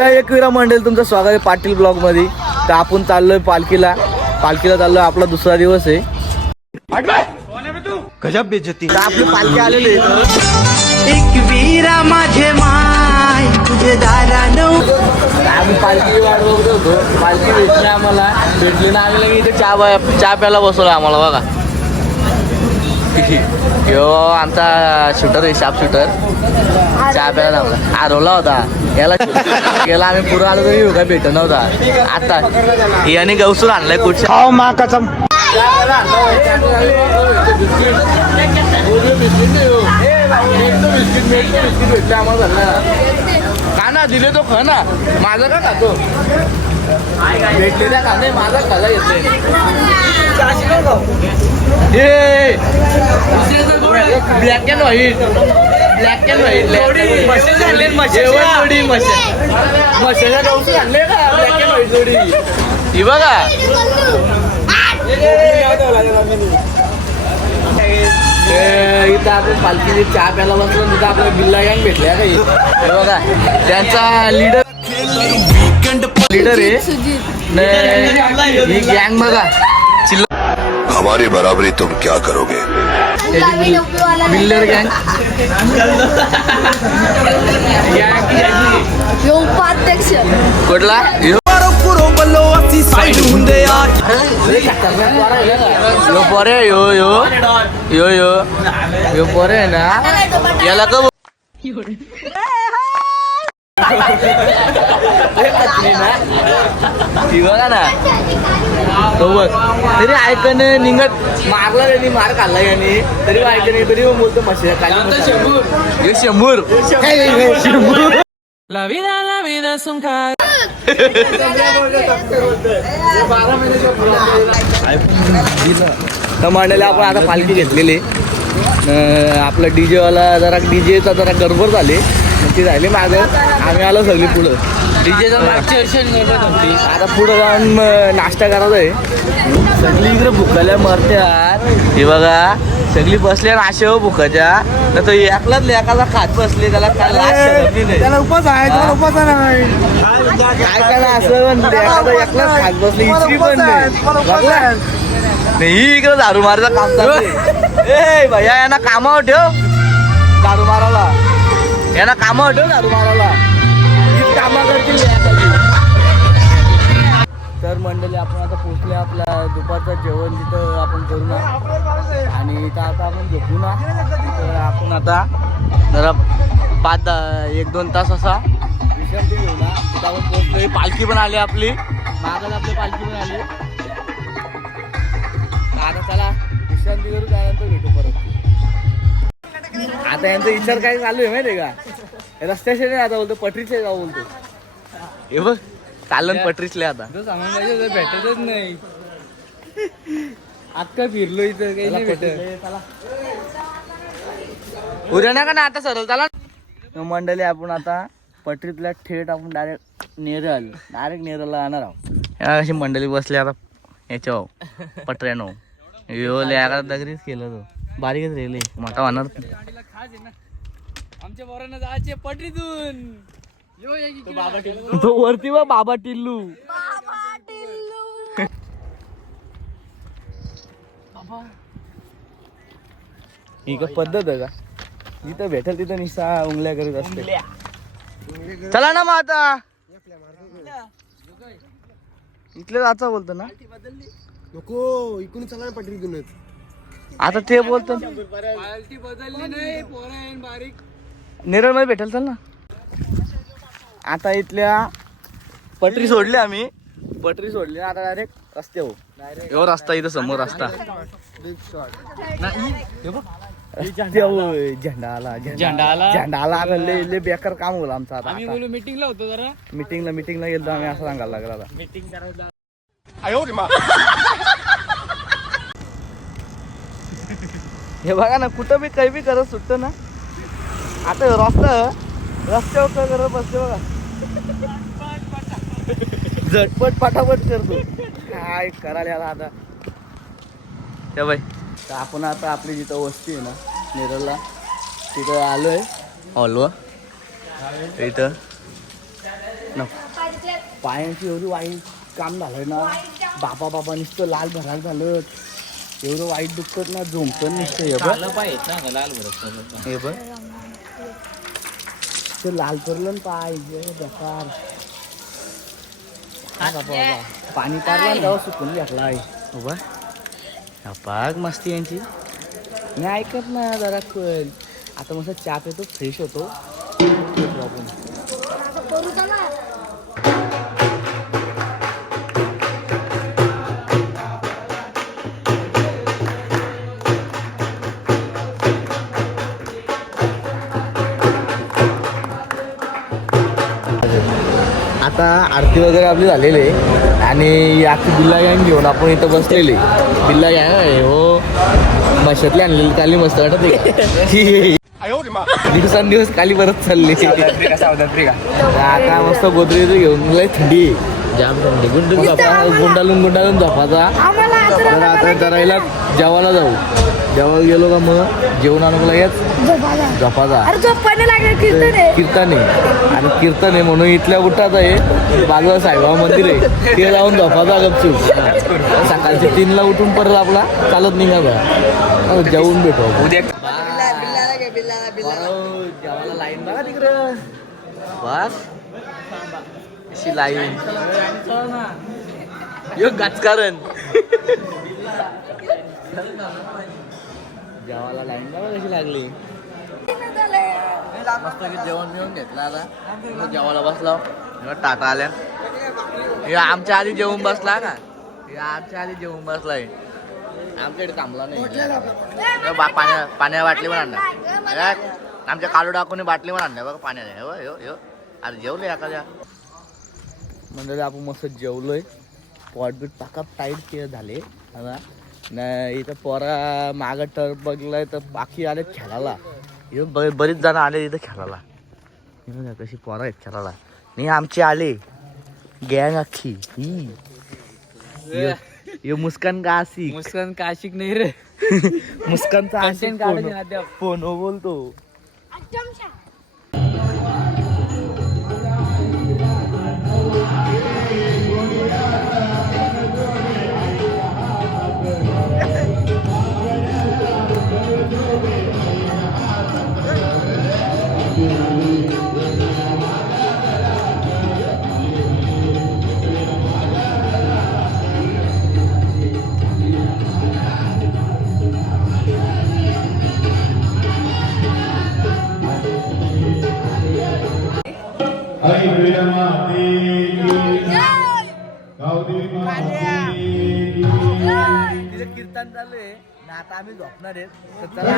जय एकविरा मंडळी, तुमचं स्वागत आहे पाटील ब्लॉग मध्ये. तर आपण चाललोय पालखीला चाललोय. आपला दुसरा दिवस आहे. गजब बेइज्जती. आपली पालखी आलेली आहे. एकविरा माझे माय तुझे दारानो. आम्ही पालखी वाट बघत होतो. पालखी भेटली आम्हाला. भेटली ना आम्ही लगे इथे चहा प्यायला बसवलं आम्हाला. बघा यो आमचा शूटर आहे, शार्प शूटर. चहा प्यायला आम्हाला हरवला होता. याला गेला आम्ही पुढे आलो तरी काय भेट नव्हता. आता याने गवसून आणलाय कुठच्या खाओ माँ कसम. खाना दिले तो खा माझा का खातो. भेटले त्या खाणे माझा खाला येतोय. ब्लॅक अँड व्हाईट मशाला गवसून आणले का. ब्लॅक अँड व्हाईट जोडी ही बघा. इथं आपण पालखीने चहा प्यायला बसलो. तिथं आपल्याला बिल्ला गँग भेटल्या काही. हे बघा त्यांचा लीडर आहे. ही गँग बघा. हमारी बराबरी तुम क्या करोगे. बिल्डर गँग उपाध्यक्ष कुठला यो पोरे यो पोरे आहे ना. याला का बघा ना तो बघ. तरी ऐकन निघत मारला त्यांनी. मार खाल्ला यांनी तरी ऐकन नाही. तरी बोलतो मशी काय शंभूर. तर मंडळी आपण आता पालखी घेतलेली. आपला डीजे वाला जरा डीजेचा जरा गडबड झाली. ती झाली मागं. आम्ही आलो सगळी पुढं. डीजेचा आता पुढं जाऊन नाश्ता करायचा आहे. सगळी इकडे भुकाल्या मरत्यात. हे बघा सगळी बसल्या नाशे हो भुकाच्या. तर तो एकलाच लेकाचा खात बसले. त्याला काय उपास आहे. काय काय असं एकलाच खात बसले. इतकी पण नाही. इकडे दारू मारायचं काम चालू. ए भैया यांना कामावर ठेव. दारू मारायला यांना कामावर ठेव. दारू मारायला कामा करतील. तर मंडळी आपण आता पोचले. आपल्या दुपारचं जेवण तिथं आपण करू ना. आणि इथं आता आपण झोपू ना. तर आपण आता जरा 1-2 तास असा विश्रांती घेऊ ना. तिथं आपण पोचलो. पालखी पण आली आपली. मागायला आपली पालखी पण आली. आता चला विश्रांती करू. त्यानंतर भेटू परत. आता यांचा विचार काय चालू आहे माहिती आहे का. रस्त्याशी नाही आता बोलतो पटरीचे जाऊ बोलतो. हे बघ चालन पटरीचले आता. भेटतच नाही. अक्का फिरलो इथं काही नाही भेटत. उद्या नका ना आता सरळ चला. मंडळी आपण आता पटरीतल्या थेट आपण डायरेक्ट नेरळला जाणार आहोत. अशी मंडळी बसली आता याच्या पटऱ्यानो. यो लिहा दगरीच केलं तो. बारीकच रेले मोठा होणार. आमच्या पोरांना जायचे पटरीतून. तो वरती व बाबा टिल्लू. ही का पद्धत आहे का. जिथं भेटेल तिथं निसा उंगल्या करीत असते. चला ना मग आता इथले जायचा बोलतो ना. नको इकडून चला पटरीतूनच. आता ते बोलतो पार्टी बदलली नाही. पोरा बारीक नेरळ मध्ये भेटेल. चल ना. आता इथल्या पटरी सोडली आम्ही. पटरी सोडली ना आता डायरेक्ट रस्ते हो. एवढा रस्ता इथं समोर रस्ता. झेंडा आला. लय बेकार काम होईल आमचं आता. मीटिंगला होतो जरा. मीटिंगला गेलो आम्ही. असं सांगायला लागला आता. मीटिंग करायला हे बघा ना कुठं बी काही बी करत सुटतो ना. आता रस्त्यावर काय करत बसते बघा. झटपट पटापट करतो. काय करायला आता त्या बाई. तर आपण आता आपली जिथं वस्ती आहे ना नेरळला तिथं आलोय. हॉलवर इथं पायांची एवढी वाईट काम झालंय ना, बाबा नुसतं लाल भराल झालं, एवढं वाईट दुखत ना, झोमतं नुसतं. हे बघ हे बघ ते लाल पडलं ना पाय, बेकार. बाबा पाणी पारलं तेव्हा सुकून घेतलाय. बाग मस्ती यांची. मी ऐकत ना जरा पण. आता मस्त चहा पितो, फ्रेश होतो आपण. आता आरती वगैरे आपली झालेली आहे आणि आखी बिल्ला गँग घेऊन आपण इथं बसलेली. बिल्ला गँग आहे हो, मशातली आणलेली काली मस्त वाटत आहे. दिवसांदिवस काली परत चालली. आता मस्त गोदरी घेऊन लय थंडी, जाम थंडी. गुंडाळून झोपाचा. तर आता करायला जेवायला जाऊ. जेवायला गेलो का मग जेवण आणून लगेच झोपाचा. कीर्तन आहे आणि कीर्तन आहे म्हणून इथल्या उठात आहे, बाजूला साईबाबा मंदिर आहे, ते जाऊन झोपाचा गपचूप. सकाळचे 3ला उठून परत आपला चालत निघाला. जेवून भेटू उद्या. जेवायला लाईन बघा तिकडं. बस अशी लाईन गाचकारण. जेवायला लाईन बघा कशी लागली. मस्त जेवण बिवून घेतलं. आता जेवायला बसलो. टाटा आल्या. हे आमच्या आधी जेवून बसला का, आमच्या आधी जेवून बसलाय. आमच्याकडे थांबला नाही. पाण्या बाटली पण आणणार. आमच्या कालू डाकून बाटली पण आणल्या बघा पाण्याने. अरे जेवलोय एखाद्या म्हणजे आपण मस्त जेवलोय. पॉटबीट पाका टाईट के झाले. नाही इथं पोरा मागं टर बघलाय तर बाकी आले खेळायला. बरीच जण आले इथं खेळायला. कशी पोरा आहेत खेळायला. नाही आमची आले गँग अख्खी. ये मुस्कान का आशिक. मुस्कान का आशिक नाही रे. मुस्कानचा आशिक फोन बोलतो. तिथे कीर्तन चालू आहे ना, आता आम्ही झोपणार आहेत. तर चला